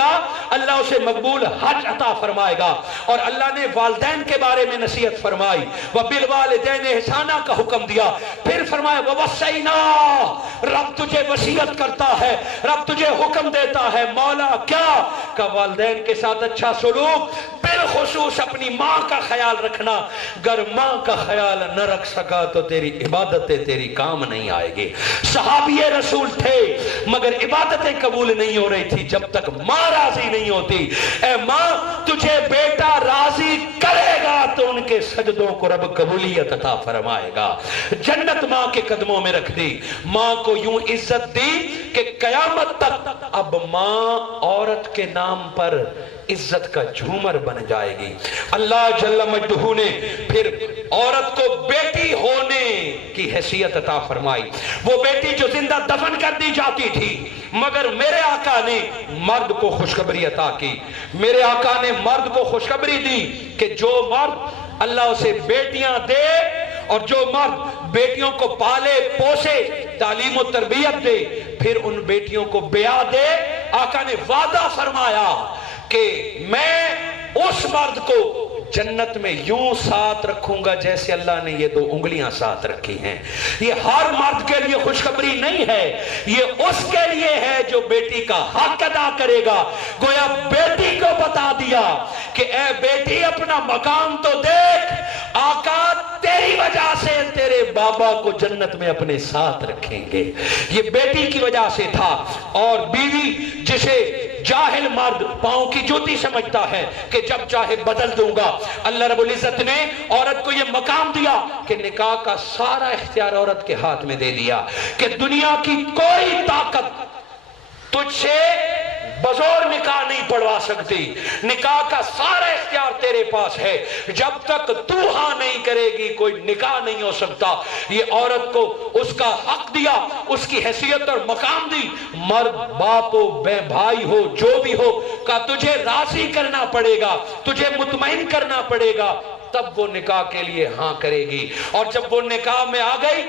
گا اللہ اسے مقبول حج عطا فرمائے گا۔ اور اللہ نے والدین کے بارے میں نصیحت فرمائی، وَبِالْوَالِدَيْنِ احسانا کا حکم دیا، پھر فرمایا وَوَصَّيْنَا، رب تجھے وصیت کرتا ہے، رب تجھے حکم دیتا ہے مولا کیا کہ والدین کے ساتھ اچھا سلوک، بالخصوص اپنی ماں کا خیال رکھنا، اگر ماں کا خیال نہ رکھ سکا تو تیری عبادتیں تیری کام نہیں آئے گی۔ صحابی رسول تھے مگر عبادتیں قبول نہیں ہو رہی تھی جب تک ماں راضی نہیں ہوتی۔ اے ماں تجھے بیٹا راضی کرے گا تو ان کے سجدوں کو رب قبولیت عطا فرمائے گا۔ جنت ماں کے قدموں میں رکھ دی، ماں کو یوں عزت دی کہ قیامت تک اب ماں عورت کے نام پر عزت کا جھومر بن جائے گی۔ اللہ جل مجدہ نے پھر عورت کو بیٹی ہونے کی حیثیت عطا فرمائی، وہ بیٹی جو زندہ دفن کر دی جاتی تھی، مگر میرے آقا نے مرد کو خوشخبری عطا کی، میرے آقا نے مرد کو خوشخبری دی کہ جو مرد اللہ اسے بیٹیاں دے اور جو مرد بیٹیوں کو پالے پوسے تعلیم و تربیت دے پھر ان بیٹیوں کو بیاہ دے، آقا نے وعدہ فرمایا کہ میں اس مرد کو جنت میں یوں ساتھ رکھوں گا جیسے اللہ نے یہ دو انگلیاں ساتھ رکھی ہیں۔ یہ ہر مرد کے لیے خوشخبری نہیں ہے، یہ اس کے لیے ہے جو بیٹی کا حق ادا کرے گا۔ گویا بیٹی کو بتا دیا کہ اے بیٹی اپنا مقام تو دیکھ، آقا تیری وجہ سے تیرے بابا کو جنت میں اپنے ساتھ رکھیں گے۔ یہ بیٹی کی وجہ سے تھا۔ اور بیوی جسے جاہل مرد پاؤں کی جوتی سمجھتا ہے کہ جب چاہے بدل دوں گا، اللہ رب العزت نے عورت کو یہ مقام دیا کہ نکاح کا سارا اختیار عورت کے ہاتھ میں دے دیا کہ دنیا کی کوئی طاقت تجھ سے بزور نکاح نہیں پڑھوا سکتی، نکاح کا سارا اختیار تیرے پاس ہے، جب تک تو ہاں نہیں کرے گی کوئی نکاح نہیں ہو سکتا۔ یہ عورت کو اس کا حق دیا، اس کی حیثیت اور مقام دی، مرد باپ ہو بھائی ہو جو بھی ہو کہ تجھے راضی کرنا پڑے گا، تجھے مطمئن کرنا پڑے گا، تب وہ نکاح کے لیے ہاں کرے گی۔ اور جب وہ نکاح میں آ گئی،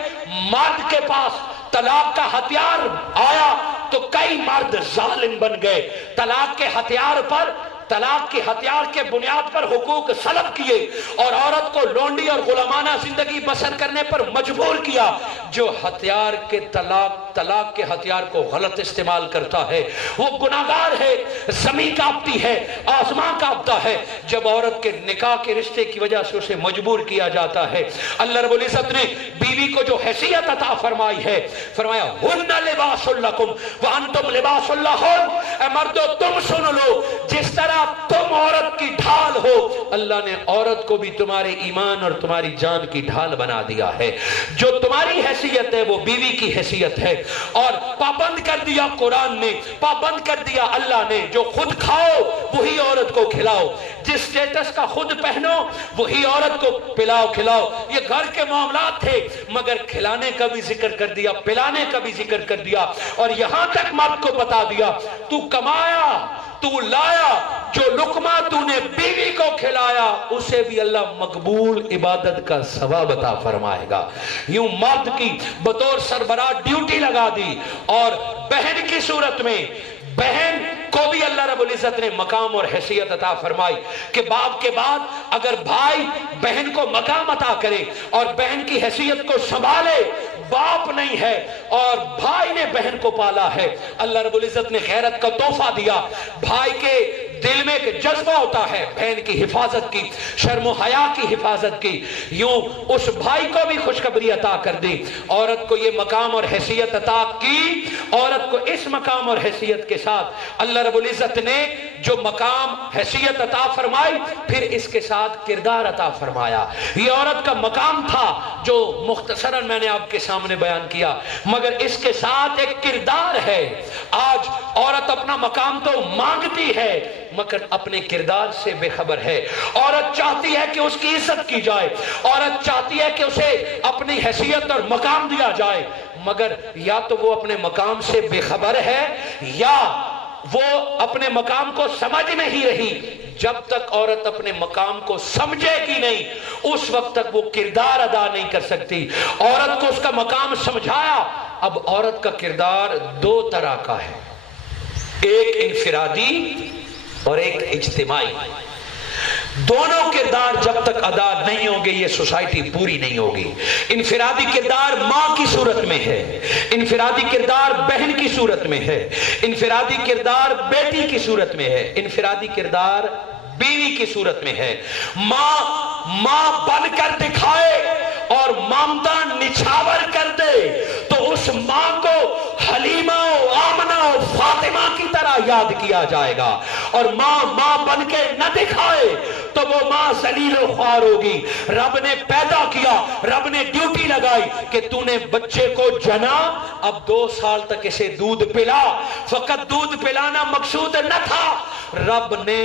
مرد کے پاس طلاق کا ہتھیار آیا تو کئی مرد ظالم بن گئے، طلاق کے ہتھیار پر، طلاق کے ہتھیار کے بنیاد پر حقوق سلب کیے اور عورت کو لونڈی اور غلامانہ زندگی بسر کرنے پر مجبور کیا۔ جو ہتھیار کے طلاق کے ہتھیار کو غلط استعمال کرتا ہے وہ گناہگار ہے، زمین کانپتی ہے، آسمان کانپتا ہے۔ جب عورت کے نکاح کے رشتے کی وجہ سے اسے مجبور کیا جاتا ہے، اللہ رب العزت نے بیوی کو جو حیثیت عطا فرمائی ہے، فرمایا ہن لباس لکم وانتم لباس لہن۔ اے مردو تم سن لو، جس طرح تم عورت کی ڈھال ہو، اللہ نے عورت کو بھی تمہارے ایمان اور تمہاری جان کی ڈھال بنا دیا ہے۔ جو تمہاری حیثیت ہے وہ بیوی کی حیثیت ہے، اور پابند کر دیا قرآن نے، پابند کر دیا اللہ نے، جو خود کھاؤ وہی عورت کو کھلاؤ، جس سٹیٹس کا خود پہنو وہی عورت کو پلاؤ کھلاؤ۔ یہ گھر کے معاملات تھے مگر کھلانے کا بھی ذکر کر دیا، پلانے کا بھی ذکر کر دیا، اور یہاں تک مرد کو بتا دیا تو کمایا، تو لایا، جو لقمہ تو نے بیوی کو کھلایا اسے بھی اللہ مقبول عبادت کا ثواب عطا فرمائے گا۔ یوں مرد کی بطور سربراہ ڈیوٹی لگا دی، اور بہن کی صورت میں بہن کو بھی اللہ رب العزت نے مقام اور حیثیت عطا فرمائی کہ باپ کے بعد اگر بھائی بہن کو مقام عطا کرے اور بہن کی حیثیت کو سنبھالے، باپ نہیں ہے اور بھائی نے بہن کو پالا ہے، اللہ رب العزت نے غیرت کا تحفہ دیا۔ بھائی کے دل میں ایک جذبہ ہوتا ہے بہن کی حفاظت کی، شرم و حیا کی حفاظت کی، یوں اس بھائی کو بھی خوشخبری عطا کر دی، عورت کو یہ مقام اور حیثیت عطا کی۔ عورت کو اس مقام اور حیثیت کے ساتھ اللہ رب العزت نے جو مقام حیثیت عطا فرمائی، پھر اس کے ساتھ کردار عطا فرمایا۔ یہ عورت کا مقام تھا جو مختصراً میں نے آپ کے سامنے بیان کیا، مگر اس کے ساتھ ایک کردار ہے۔ آج عورت اپنا مقام تو مانگتی ہے مگر اپنے کردار سے بے خبر ہے۔ عورت چاہتی ہے کہ اس کی عزت کی جائے، عورت چاہتی ہے کہ اسے اپنی حیثیت اور مقام دیا جائے، مگر یا تو وہ اپنے مقام سے بے خبر ہے یا وہ اپنے مقام کو سمجھ نہیں رہی۔ جب تک عورت اپنے مقام کو سمجھے گی نہیں اس وقت تک وہ کردار ادا نہیں کر سکتی۔ عورت کو اس کا مقام سمجھایا، اب عورت کا کردار دو طرح کا ہے۔ ایک انفرادی اور ایک اجتماعی. دونوں کردار جب تک ادا نہیں ہوں گے یہ سوسائٹی پوری نہیں ہوگی. انفرادی کردار ماں کی صورت میں ہے, انفرادی کردار بہن کی صورت میں ہے, انفرادی کردار بیٹی کی صورت میں ہے, انفرادی کردار بیوی کی صورت میں ہے. ماں بن کر دکھائے اور مامتا نچھاور کر دے تو اس ماں کو حلیمہ و آمنہ و فاطمہ کی طرح یاد کیا جائے گا, اور ماں بن کے نہ دکھائے تو وہ ماں ذلیل و خوار ہوگی. رب نے پیدا کیا, رب نے ڈیوٹی لگائی کہ تو نے بچے کو جنا, اب 2 سال تک اسے دودھ پلا. فقط دودھ پلانا مقصود نہ تھا, رب نے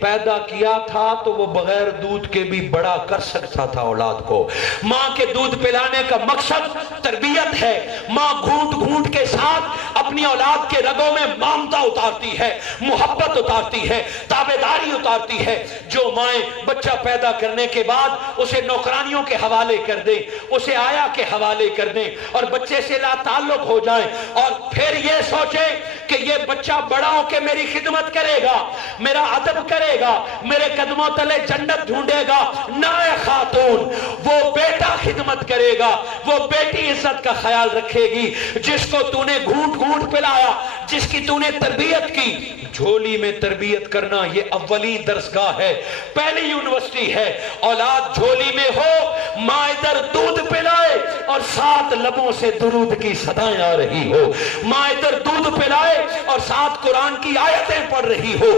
پیدا کیا تھا تو وہ بغیر دودھ کے بھی بڑا کر سکتا تھا اولاد کو. ماں کے دودھ پلانے کا مقصد تربیت ہے. ماں گھونٹ گھونٹ کے ساتھ اپنی اولاد کے رگوں میں مامتا اتارتی ہے, محبت اتارتی ہے, تابعداری اتارتی ہے. جو مائیں بچہ پیدا کرنے کے بعد اسے نوکرانیوں کے حوالے کر دیں, اسے آیا کے حوالے کر دیں اور بچے سے لا تعلق ہو جائیں, اور پھر یہ سوچیں کہ یہ بچہ بڑا ہو کے میری خدمت کرے گا, میرا ادب کرے گا, میرے قدموں تلے جنت ڈھونڈے گا. نہ خاتون, وہ بیٹا خدمت کرے گا, وہ بیٹی عزت کا خیال رکھے گی جس کو تو نے گھونٹ گھونٹ پلایا, جس کی تو نے تربیت کی. جھولی میں تربیت کرنا یہ اولین درسگاہ ہے, پہلی یونیورسٹی ہے. اولاد جھولی میں ہو, ماں ادھر دودھ پلائے اور 7 لبوں سے درود کی صدائیں آ رہی ہو, ماں ادھر دودھ پلائے اور 7 قرآن کی آیتیں پڑھ رہی ہو.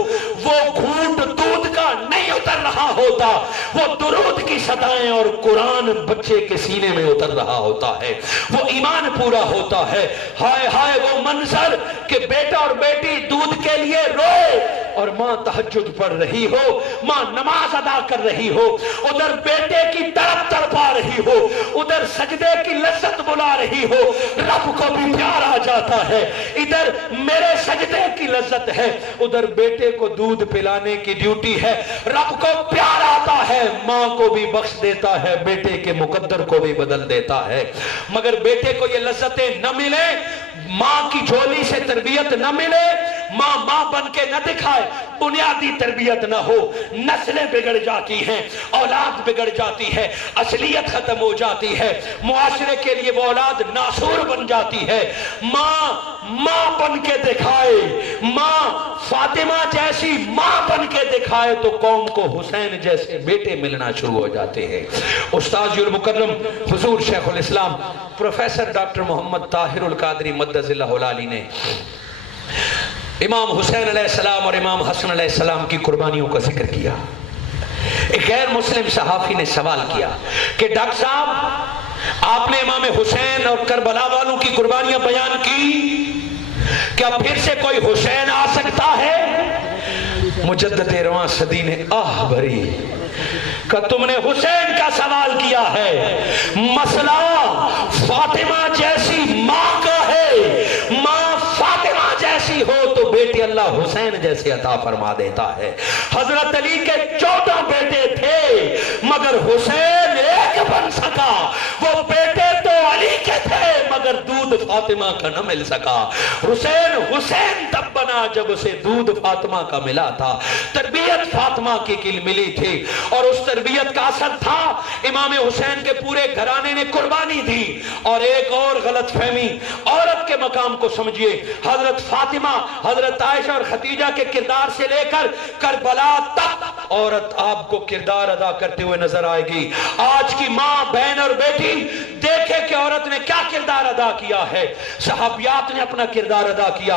وہ گھونٹ دودھ کا نہیں اتر رہا ہوتا, وہ درود کی صدائیں اور قرآن بچے کے سینے میں اتر رہا ہوتا ہے, وہ ایمان پورا ہوتا ہے. ہائے ہائے وہ منظر کہ بیٹا اور بیٹی دودھ کے لیے روئے اور ماں تہجد پڑھ رہی ہو, ماں نماز ادا کر رہی ہو, ادھر بیٹے کی تڑپ تڑپا رہی ہو, ادھر سجدے کی لذت بلا رہی ہو. رب کو بھی پیار آ جاتا ہے, ادھر میرے سجدے کی لذت ہے, ادھر بیٹے کو دودھ پلانے کی ڈیوٹی ہے. رب کو پیار آتا ہے, ماں کو بھی بخش دیتا ہے, بیٹے کے مقدر کو بھی بدل دیتا ہے. مگر بیٹے کو یہ لذتیں نہ ملے, ماں کی جھولی سے تربیت نہ ملے, ماں بن کے نہ دکھائے, بنیادی تربیت نہ ہو, نسلیں بگڑ جاتی ہیں, اولاد بگڑ جاتی ہے, اصلیت ختم ہو جاتی ہے, معاشرے کے لیے وہ اولاد ناسور بن جاتی ہے. ماں بن کے دکھائے, ماں فاطمہ جیسی ماں بن کے دکھائے تو قوم کو حسین جیسے بیٹے ملنا شروع ہو جاتے ہیں. استاذ المکرم حضور شیخ الاسلام پروفیسر ڈاکٹر محمد طاہر القادری مدظ اللہ العالی نے امام حسین علیہ السلام اور امام حسن علیہ السلام کی قربانیوں کا ذکر کیا. ایک غیر مسلم صحافی نے سوال کیا کہ ڈاکٹر صاحب آپ نے امام حسین اور کربلا والوں کی قربانیاں بیان کی, کیا پھر سے کوئی حسین آ سکتا ہے؟ مجدد رواں صدی نے آہ بھری کہ تم نے حسین کا سوال کیا ہے, مسئلہ فاطمہ جیسی ماں کا ہے. ماں فاطمہ جیسی ہو تو بیٹے اللہ حسین جیسے عطا فرما دیتا ہے. حضرت علی کے 14 بیٹے تھے مگر حسین ایک بن سکا. وہ بیٹے تو علی کے تھے مگر دودھ فاطمہ کا نہ مل سکا. حسین تب بنا جب اسے دودھ فاطمہ کا ملا تھا. تربیت فاطمہ کی ملی تھی اور اس تربیت کا اثر تھا. امام حسین کے پورے گھرانے نے قربانی دی. اور ایک اور غلط فہمی, عورت کے مقام کو سمجھیے. حضرت فاطمہ, حضرت عائشہ اور خدیجہ کے کردار سے لے کر کربلا تک عورت آپ کو کردار ادا کرتے ہوئے نظر آئے گی. آج کی ماں, بہن اور بیٹی دیکھے کہ عورت نے کیا کردار ادا کیا ہے. صحابیات نے اپنا کردار ادا کیا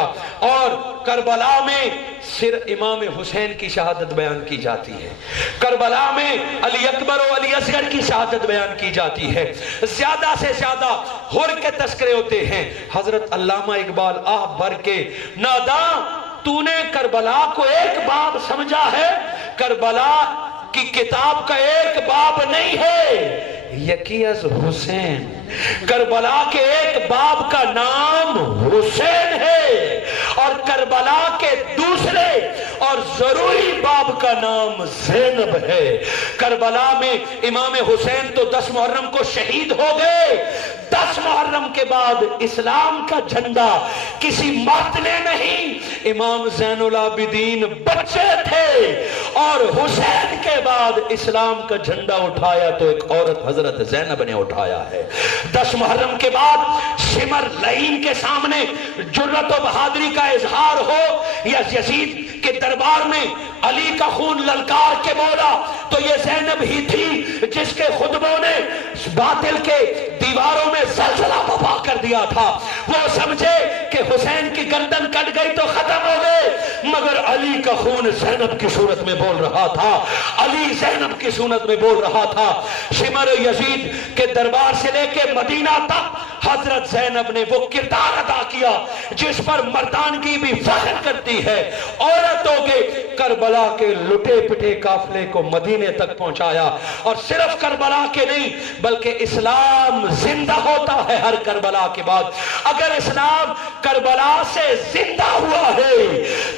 اور کربلا میں صرف امام حسین کی شہادت بیان کی جاتی ہے. کربلا میں علی اکبر و علی اصغر کی شہادت بیان کی جاتی ہے. زیادہ سے زیادہ حر کے تذکرے ہوتے ہیں. حضرت علامہ اقبال آہ بھر کے, ناداں تو نے کربلا کو ایک باب سمجھا ہے, کربلا کی کتاب کا ایک باب نہیں ہے, یکی از حسین. کربلا کے ایک باب کا نام حسین ہے اور کربلا کے دوسرے اور ضروری बाप का नाम ज़ैनब है। करबला में इमाम हुसैन तो 10 मुहर्रम को शहीद हो गए। 10 मुहर्रम के बाद इस्लाम का झंडा किसी मर्द ने नहीं, इमाम ज़ैनुल आबिदीन बच्चे थे और हुसैन के बाद इस्लाम का झंडा उठाया तो एक औरत हजरत ज़ैनब ने उठाया है। 10 मुहर्रम के बाद सिमर लईन के सामने जुर्रत और बहादुरी का इजहार हो या यजीद के दरबार में अली का खून ललकार के बोला तो ये ज़ैनब ही थी जिसके खुतबों ने बातिल के दीवारों में ज़लज़ला बर्पा कर दिया था। वो समझे कि हुसैन की गर्दन कट गई तो खत्म हो गए, मगर अली का खून ज़ैनब की सूरत में बोल रहा था, अली ज़ैनब की सूरत में बोल रहा था। शिमर यजीद के दरबार से लेके मदीना तक हजरत ज़ैनब ने वो किरदार अदा किया जिस पर मर्दानगी भी फख्र करती है। औरतों के करबला के लुटे पिटे काफिले को मदीने तक पहुंचाया, और सिर्फ करबला के नहीं बल्कि इस्लाम जिंदा होता है हर करबला के बाद। अगर इस्लाम करबला से जिंदा हुआ है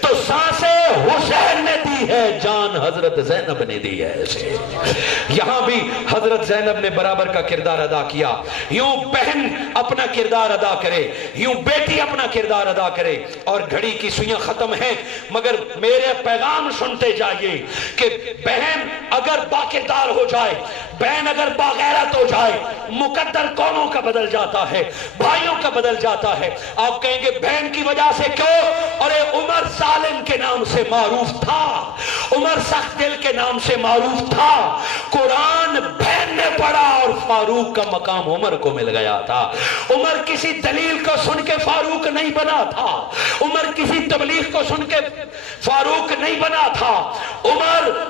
तो सांसें हुसैन ने दी है, जान हजरत ज़ैनब ने दी है। यहां भी हजरत ज़ैनब ने बराबर का किरदार अदा किया। यूं बहन अपना किरदार अदा करे, यूं बेटी अपना किरदार अदा करे। और घड़ी की सुइयां खत्म हैं, मगर मेरे पैगाम सुनते जाइए कि बहन अगर बाकिरदार हो जाए, बहन अगर बागैरत हो जाए, मुकद्दर कौमों का बदल जाता है, भाइयों का बदल जाता है। आप कहेंगे बहन की वजह से क्यों? अरे उमर जालिम के नाम से मारूफ था, उमर सख्त दिल के नाम से मारूफ था। कुरान बहन ने पढ़ा और फारूक का मकाम उमर को मिल गया था। उमर किसी दलील को सुन के फारूक नहीं बना था, उमर किसी तबलीग को सुन के फारूक नहीं बना था। उमर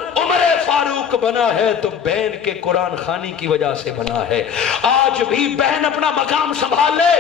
फारूक बना है तो बहन के कुरान खानी की वजह से बना है। आज भी बहन अपना मकाम संभाल ले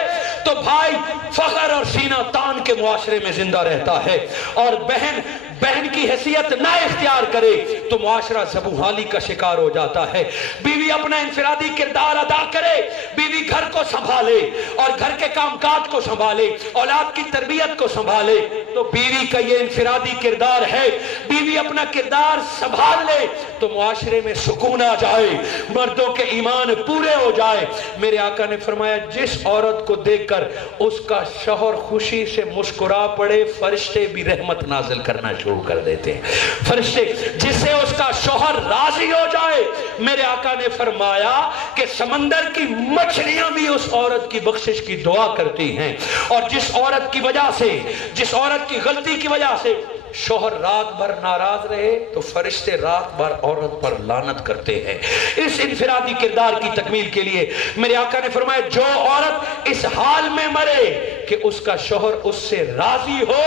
तो भाई फख्र और सीना तान के मुआशरे में जिंदा रहता है, और बहन की हैसियत ना इख्तियार करे तो मुआशरा ज़बूहाली का शिकार हो जाता है। बीवी अपना इंफरादी किरदार अदा करे, बीवी घर को संभाले और घर के कामकाज को संभाले, औलाद की तरबियत को संभाले, तो बीवी का ये इंफरादी किरदार है। बीवी अपना किरदार संभाल ले तो मुआशरे में सुकून आ जाए, मर्दों के ईमान पूरे हो जाए। मेरे आका ने फरमाया जिस औरत को देखकर उसका शौहर खुशी से मुस्कुरा पड़े, फरिश्ते भी रहमत नाजिल करना शुरू कर देते हैं। फरिश्ते जिससे उसका शौहर राजी हो जाए, मेरे आका ने फरमाया कि समंदर की मछलियां भी उस औरत की बख्शिश की दुआ करती हैं। और जिस औरत की वजह से, जिस औरत की गलती की वजह से शौहर रात भर नाराज रहे तो फरिश्ते रात भर औरत पर लानत करते हैं। इस इंफरादी किरदार की तकमील के लिए मेरे आका ने फरमाया जो औरत इस हाल में मरे कि उसका शौहर उससे राजी हो,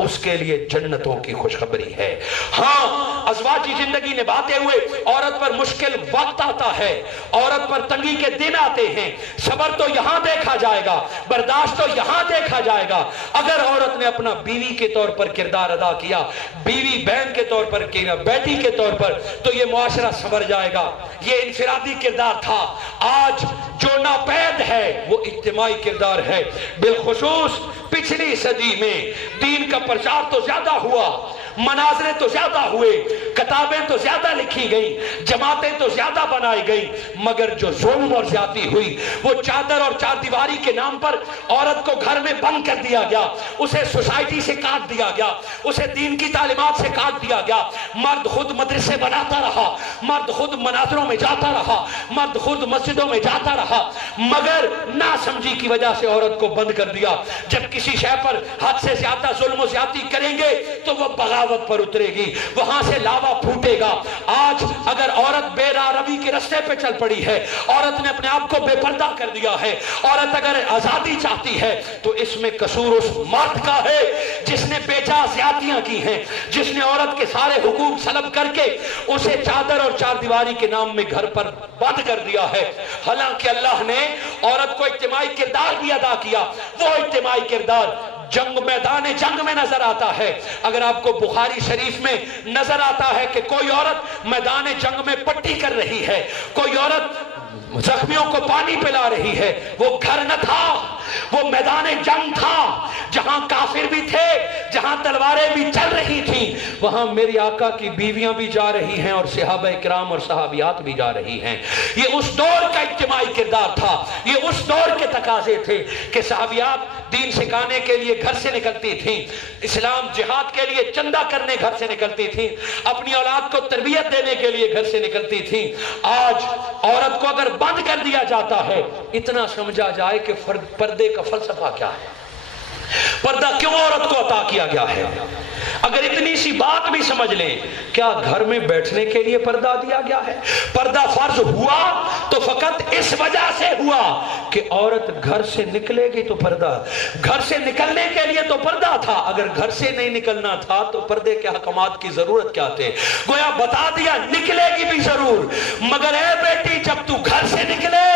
उसके लिए जन्नतों की खुशखबरी है। हाँ, अज़वाजी जिंदगी निभाते हुए औरत पर मुश्किल वक्त आता है, औरत पर तंगी के दिन आते हैं। सब्र तो यहां देखा जाएगा, बर्दाश्त तो यहां देखा जाएगा। अगर औरत ने अपना बीवी के तौर पर किरदार अदा किया, बीवी बहन के तौर पर किया, बेटी के तौर पर, तो ये मुआशरा संवर जाएगा। ये इंफरादी किरदार था। आज जो नापैद है वो इज्तिमाई किरदार है। बिलखुसूस पिछली सदी में दीन का प्रचार तो ज्यादा हुआ, मनाज़रे तो ज्यादा हुए, किताबें तो ज्यादा लिखी गई, जमातें तो ज्यादा बनाई गई, मगर जो जुल्म और ज्यादती हुई वो चादर और चार दीवारी के नाम पर औरत को घर में बंद कर दिया गया, उसे सोसाइटी से काट दिया गया, उसे दीन की तालीमात से काट दिया गया। मर्द खुद मदरसे बनाता रहा, मर्द खुद मनाज़रों में जाता रहा, मर्द खुद मस्जिदों में जाता रहा, मगर ना समझी की वजह से औरत को बंद कर दिया। जब किसी शय पर हद से ज्यादा जुल्म ज्यादती करेंगे तो वो बगावत पर उतरेगी, वहां से लावा फूटेगा। आज अगर औरत बेरारवी के रास्ते पे चल पड़ी है, औरत ने अपने आप को बेपर्दा कर दिया है, औरत अगर आजादी चाहती है तो इसमें कसूर उस मर्द का है जिसने बेजा ज्यादतियां की हैं, जिसने औरत के सारे हुकूक सलब करके उसे चादर और चार दीवारी के नाम में घर पर बंद कर दिया है। हालांकि अल्लाह ने औरत को इज्तिमाई किरदार भी अदा किया। वो इज्तिमाई किरदार मैदान जंग में नजर आता है। अगर आपको बुखारी शरीफ में नजर आता है कि कोई औरत मैदान जंग में पट्टी कर रही है, कोई औरत जख्मियों को पानी पिला रही है, वो घर न था, वो मैदान जंग था, जहां काफिर भी थे, जहां तलवारें भी चल रही थी। वहां मेरी आका की बीवियां भी जा रही हैं और सहाबा इकराम और सहाबियात भी जा रही हैं। ये उस दौर का इज्तिमाई किरदार था, ये उस दौर के तकाजे थे कि सहाबियात दीन सिखाने के लिए घर से निकलती थी, इस्लाम जिहाद के लिए चंदा करने घर से निकलती थी, अपनी औलाद को तरबियत देने के लिए घर से निकलती थी। आज औरत को अगर बंद कर दिया जाता है, इतना समझा जाए कि पर्दे का फलसफा क्या है, पर्दा क्यों औरत को अता किया गया है। अगर इतनी सी बात भी समझ लें, क्या घर में बैठने के लिए पर्दा दिया गया है? पर्दा फर्ज हुआ तो फकत इस वजह से हुआ कि औरत घर से निकलेगी तो पर्दा, घर से निकलने के लिए तो पर्दा था, अगर घर से नहीं निकलना था तो पर्दे के हकमात की जरूरत क्या थे? गोया बता दिया निकलेगी भी जरूर, मगर ए बेटी जब तू घर से निकले,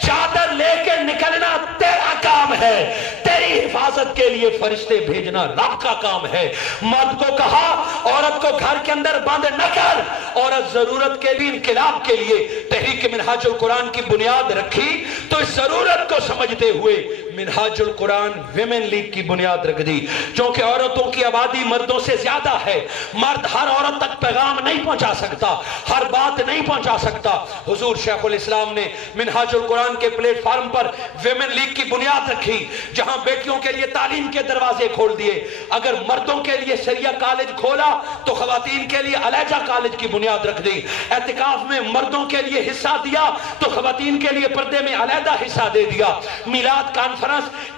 चादर लेके निकलना तेरा काम है, तेरी हिफाजत के लिए फरिश्ते भेजना रब का काम है। मर्द को कहा औरत को घर के अंदर बंद न कर, औरत जरूरत के लिए, इनकिलाब के लिए तहरीक मिनहाजुल कुरान की बुनियाद रखी, तो इस जरूरत को समझते हुए मिनहाजुल कुरान विमेन लीग की बुनियाद रख दी। क्योंकि औरतों की आबादी मर्दों से ज्यादा है, मर्द हर औरत तक पैगाम नहीं पहुंचा सकता, हर बात नहीं पहुंचा सकता। हुजूर शेखुल इस्लाम ने मिनहाजुल कुरान के प्लेटफार्म पर विमेन लीग की बुनियाद रखी, जहां बेटियों के लिए तालीम के दरवाजे खोल दिए। अगर मर्दों के लिए शरिया कॉलेज खोला तो खवातीन के लिए अलैजा कॉलेज की बुनियाद रख दी। एतिकाफ में मर्दों के लिए हिस्सा दिया तो खवातीन के लिए पर्दे में अलैदा हिस्सा दे दिया। मिलाद कॉन्फ्रेंस,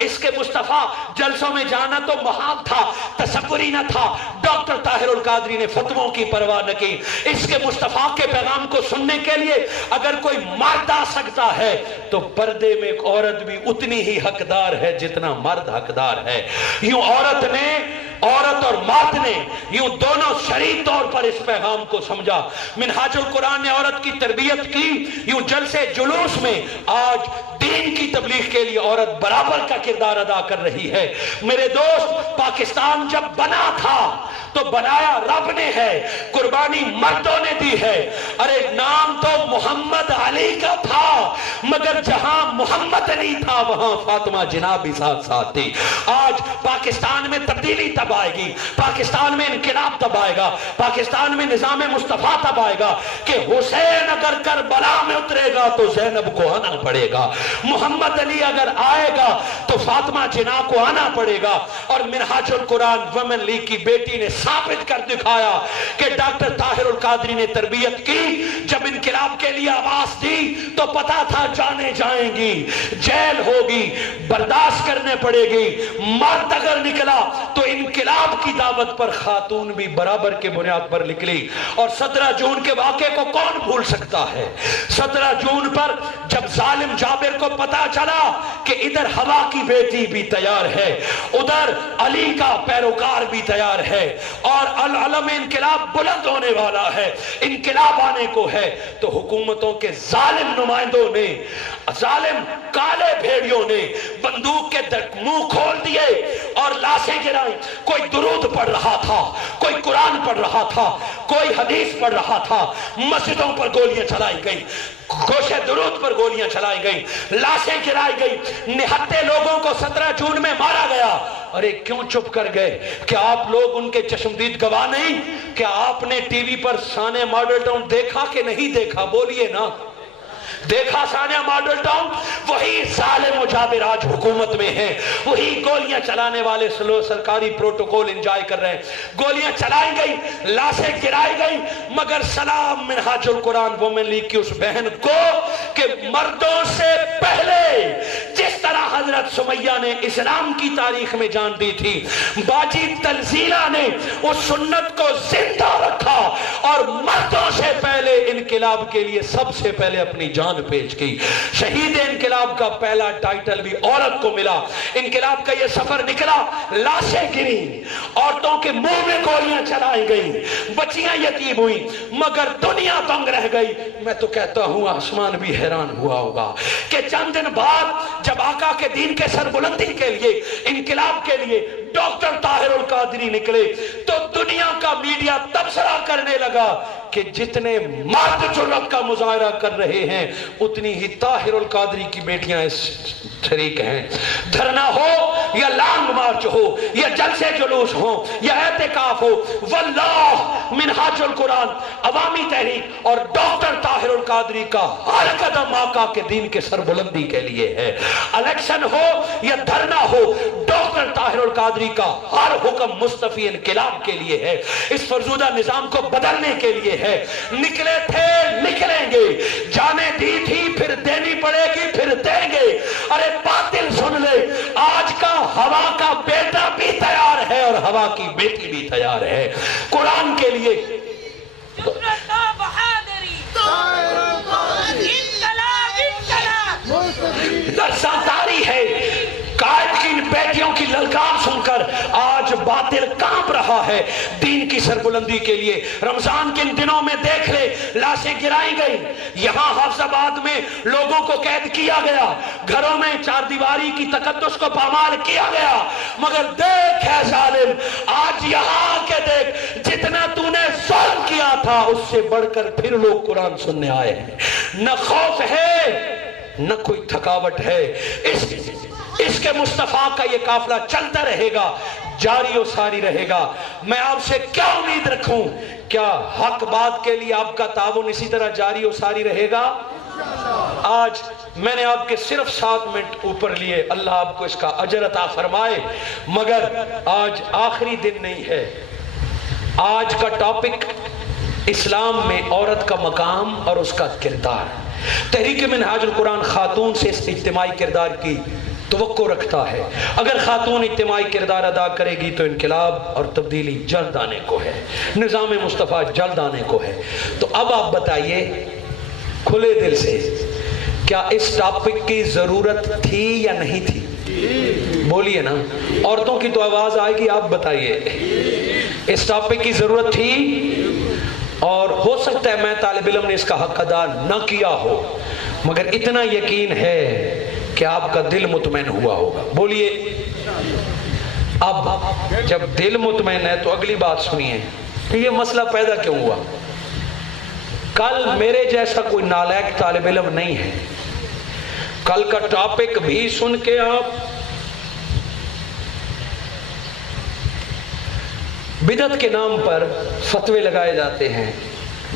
इसके मुस्तफा जलसों में जाना तो महाल था, तसव्वुर ही न था। डॉक्टर ताहिरुल कादरी ने फतवों की परवाह न की। इसके मुस्तफा के पैगाम को सुनने के लिए अगर कोई मर्द आ सकता है तो पर्दे में एक औरत भी उतनी ही हकदार है जितना मर्द हकदार है। यूं औरत और मर्द ने यूं दोनों शरीक तौर पर इस पैगाम को समझा। मिनहाजुल कुरान ने औरत की तरबियत की, यूं जलसे जुलूस में आज दीन की तबलीग के लिए औरत बराबर का किरदार अदा कर रही है। मेरे दोस्त, पाकिस्तान जब बना था तो बनाया रब ने है, कुर्बानी मर्दों ने दी है। अरे नाम तो मोहम्मद अली का था, मगर जहां मोहम्मद अली था वहां फातिमा जिना भी साथ साथ थी। आज पाकिस्तान में तब्दीली तब आएगी, पाकिस्तान में इनकिलाब तब आएगा, पाकिस्तान में निजाम मुस्तफा तब आएगा कि हुसैन अगर करबला में उतरेगा तो ज़ैनब को आना पड़ेगा, मोहम्मद अली अगर आएगा तो फातिमा जिना को आना पड़ेगा। और मिनहाजुल कुरान वुमेन लीग की बेटी ने साबित कर दिखाया कि डॉक्टर ताहिरुल कादरी ने तरबियत की, जब इनकिलाब के लिए आवाज दी तो पता था जाने जाएंगी, जेल होगी, बर्दाश्त करने पड़ेगी। मर्द अगर निकला तो इनकिलाब की दावत पर खातून भी बराबर के बुनियाद पर निकली। और 17 जून के वाक़े को कौन भूल सकता है? 17 जून पर जब जालिम जाबिर को पता चला कि इधर हवा की बेटी भी तैयार है, उधर अली का पैरोकार भी तैयार है और अलम इनकिलाब बुलंद होने वाला है, इनकिलाब आने को है, तो हुकूमतों के जालिम नुमाइंदों ने, जालिम काले भेड़ियों ने बंदूक के मुंह खोल दिए और लाशें गिराई। कोई दुरूद पढ़ रहा था, कोई कुरान पढ़ रहा था, कोई हदीस पढ़ रहा था, मस्जिदों पर गोलियां चलाई गई, गोशे दुरूद पर गोलियां चलाई गई, लाशें गिराई गई, निहत्ते लोगों को 17 जून में मारा गया। अरे क्यों चुप कर गए? क्या आप लोग उनके चश्मदीद गवाह नहीं? क्या आपने टीवी पर साने मॉडल टाउन देखा कि नहीं देखा? बोलिए ना, देखा सानिया मॉडल टाउन? वही जालिम मुजाबिर आज हुकूमत में है, वही गोलियां चलाने वाले स्लो सरकारी प्रोटोकॉल एंजॉय कर रहे हैं। गोलियां चलाई गई, लाशें गिराई गई, मगर सलाम मिनहाजुल कुरान वुमेन लीग की उस बहन को कि मर्दों से पहले जिस तरह हजरत सुमैया ने इस्लाम की तारीख में जान दी थी, बाजी तलजीला ने उस सुन्नत को जिंदा रखा और मर्दों से पहले इनकिलाब के लिए सबसे पहले अपनी जान पेश की। शहीद इनकिलाब का पहला टाइटल भी औरत को मिला। इनकिलाब का यह सफर निकला, लाशें गिरी, औरतों के मुंह में गोलियां चलाई गई, बच्चियां यतीम हुई, मगर दुनिया दंग रह गई। मैं तो कहता हूं आसमान भी हैरान हुआ होगा कि चंद दिन बाद जब आका के दीन के सरबुलंदी के लिए, इनकिलाब के लिए डॉक्टर ताहिरुल कादरी निकले तो दुनिया का मीडिया तबसरा करने लगा कि जितने मर्द जुर्रत का मुजाहरा कर रहे हैं उतनी ही ताहिरुल कादरी की बेटियां इस शरीक हैं। धरना हो या लॉन्ग मार्च हो या जलसे जुलूस हो या एहतिकाफ हो, वल्लाह मिनहाजुल कुरान अवामी तहरीक और डॉक्टर ताहिरुल कादरी का हर कदम आका के दीन के सरबुलंदी के लिए है। इलेक्शन हो या धरना हो, डॉक्टर ताहिरुल कादरी का हर हुक्म मुस्तफी इनकिलाब के लिए है, इस फरजूदा निजाम को बदलने के लिए है। निकले थे, निकलेंगे, जाने दी थी, फिर देनी पड़ेगी, फिर देंगे। अरे बातिल सुन ले, आज का हवा का बेटा भी तैयार है और हवा की बेटी भी तैयार है कुरान के लिए। दर्शातारी है कायद की इन बेटियों की ललकार सुनकर आज बातिल कांप रहा है दीन की सरबुलंदी के लिए। रमजान के इन दिनों में देख ले, लाशें गिराई गई, यहाँ हाफिजाबाद में लोगों को कैद किया गया, घरों में चार दीवारी की तकद्दुस को पामाल किया गया। मगर देख है जालिम, आज यहाँ के देख, जितना तूने जुल्म किया था उससे बढ़कर फिर लोग कुरान सुनने आए हैं। न खौफ है न कोई थकावट है। इसके मुस्तफा का ये काफिला चलता रहेगा, जारी और सारी रहेगा। मैं आपसे क्या उम्मीद रखूं, क्या हक बात के लिए आपका ताउन इसी तरह जारी और सारी रहेगा? आज मैंने आपके सिर्फ 7 मिनट ऊपर लिए, अल्लाह आपको इसका अजर अता फरमाए। मगर आज आखिरी दिन नहीं है। आज का टॉपिक इस्लाम में औरत का मकाम और उसका किरदार। तहरीक मिनहाजुल कुरान खातून से इस इज्तिमाई किरदार की तवक्को रखता है। अगर खातून इज्तिमाई किरदार अदा करेगी तो इनकलाब और तब्दीली जल्द आने को है, निज़ाम मुस्तफ़ा जल्द आने को है। तो अब आप बताइए खुले दिल से, क्या इस टॉपिक की ज़रूरत थी या नहीं थी? बोलिए ना, औरतों की तो आवाज़ आएगी, आप बताइए इस टॉपिक की ज़रूरत थी? और हो सकता है मैं तालिब इल्म ने इसका हक अदा न किया हो, मगर इतना यकीन है कि आपका दिल मुतमैन हुआ होगा। बोलिए। अब जब दिल मुतमैन है तो अगली बात सुनिए कि ये मसला पैदा क्यों हुआ। कल मेरे जैसा कोई नालायक तालिब इल्म नहीं है, कल का टॉपिक भी सुन के आप बिदत के नाम पर फतवे लगाए जाते हैं,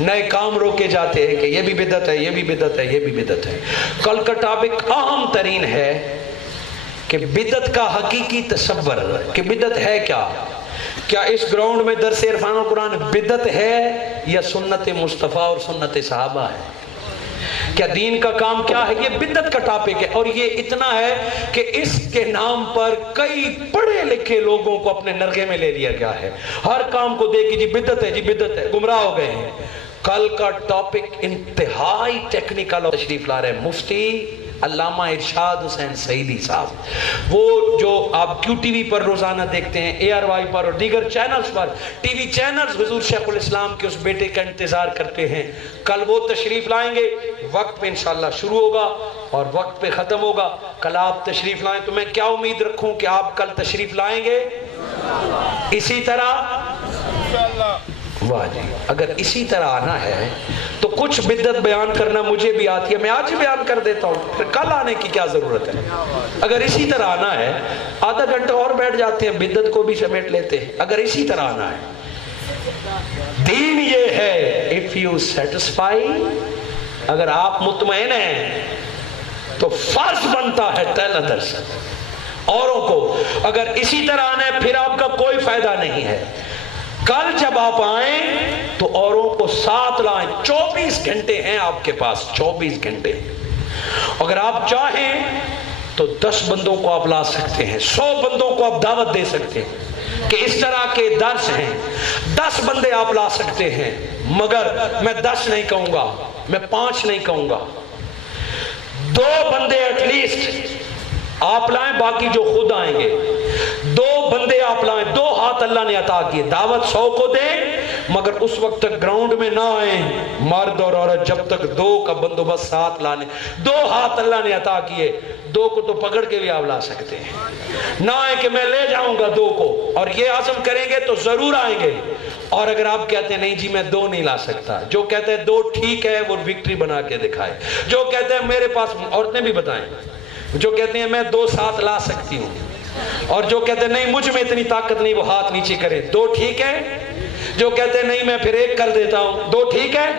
नए काम रोके जाते हैं कि ये भी बिदत है, ये भी बिदत है, ये भी बिदत है। कल का टॉपिक अहम तरीन है कि बिदत का हकीकी तसव्वुर कि बिदत है क्या। क्या इस ग्राउंड में दरस इरफान कुरान बिदत है या सुन्नत मुस्तफ़ा और सुन्नत सहाबा है? क्या दीन का काम क्या है? ये बिदत का टॉपिक है। और ये इतना है कि इसके नाम पर कई पढ़े लिखे लोगों को अपने नरगे में ले लिया गया है। हर काम को देख जी बिदत है, जी बिदत है, गुमराह हो गए हैं। कल का टॉपिक इंतहाई टेक्निकल तशरीफ ला रहे हैं मुफ्ती अल्लामा इरशाद हुसैन सईदी साहब। वो जो आप QTV पर रोजाना देखते हैं, ARY पर और दीगर चैनल्स पर, टीवी चैनल्स हुजूर शेखुल इस्लाम के उस बेटे का इंतजार करते हैं। कल वो तशरीफ लाएंगे, वक्त पे इंशाल्लाह शुरू होगा और वक्त पे खत्म होगा। कल आप तशरीफ लाएं तो मैं क्या उम्मीद रखूं कि आप कल तशरीफ लाएंगे इसी तरह। वाह जी, अगर इसी तरह आना है तो कुछ बिद्दत बयान करना मुझे भी आती है, मैं आज ही बयान कर देता हूँ, फिर कल आने की क्या जरूरत है। अगर इसी तरह आना है आधा घंटा और बैठ जाते हैं, बिद्दत को भी समेट लेते हैं। अगर इसी तरह आना है, दीन ये है इफ यू सेटिस्फाई, अगर आप मुतमईन हैं तो फर्ज बनता है टेल अदर्स, औरों को। अगर इसी तरह आना है फिर आपका कोई फायदा नहीं है। कल जब आप आए तो औरों को साथ लाएं। 24 घंटे हैं आपके पास, 24 घंटे। अगर आप चाहें तो 10 बंदों को आप ला सकते हैं, 100 बंदों को आप दावत दे सकते हैं कि इस तरह के दर्स हैं। 10 बंदे आप ला सकते हैं, मगर मैं 10 नहीं कहूंगा, मैं 5 नहीं कहूंगा, 2 बंदे एटलीस्ट आप लाएं, बाकी जो खुद आएंगे। 2 बंदे आप लाएं, 2 हाथ अल्लाह ने अता किए। दावत 100 को दें, मगर उस वक्त तक ग्राउंड में ना आए मर्द और औरत, जब तक 2 का बंदोबस्त साथ लाने। 2 हाथ अल्लाह ने अता किए, 2 को तो पकड़ के भी आप ला सकते हैं। ना आए कि मैं ले जाऊंगा 2 को, और ये आज़म करेंगे तो जरूर आएंगे। और अगर आप कहते हैं नहीं जी मैं 2 नहीं ला सकता, जो कहते हैं 2 ठीक है वो विक्ट्री बना के दिखाए। जो कहते हैं मेरे पास, औरतें भी बताएं, جو کہتے ہیں میں 2 ساتھ لا سکتی ہوں، اور جو کہتے ہیں نہیں مجھ میں اتنی طاقت نہیں، وہ ہاتھ نیچے کرے. 2 ٹھیک ہے. جو کہتے ہیں نہیں میں پھر 1 کر دیتا ہوں، 2 ٹھیک ہے.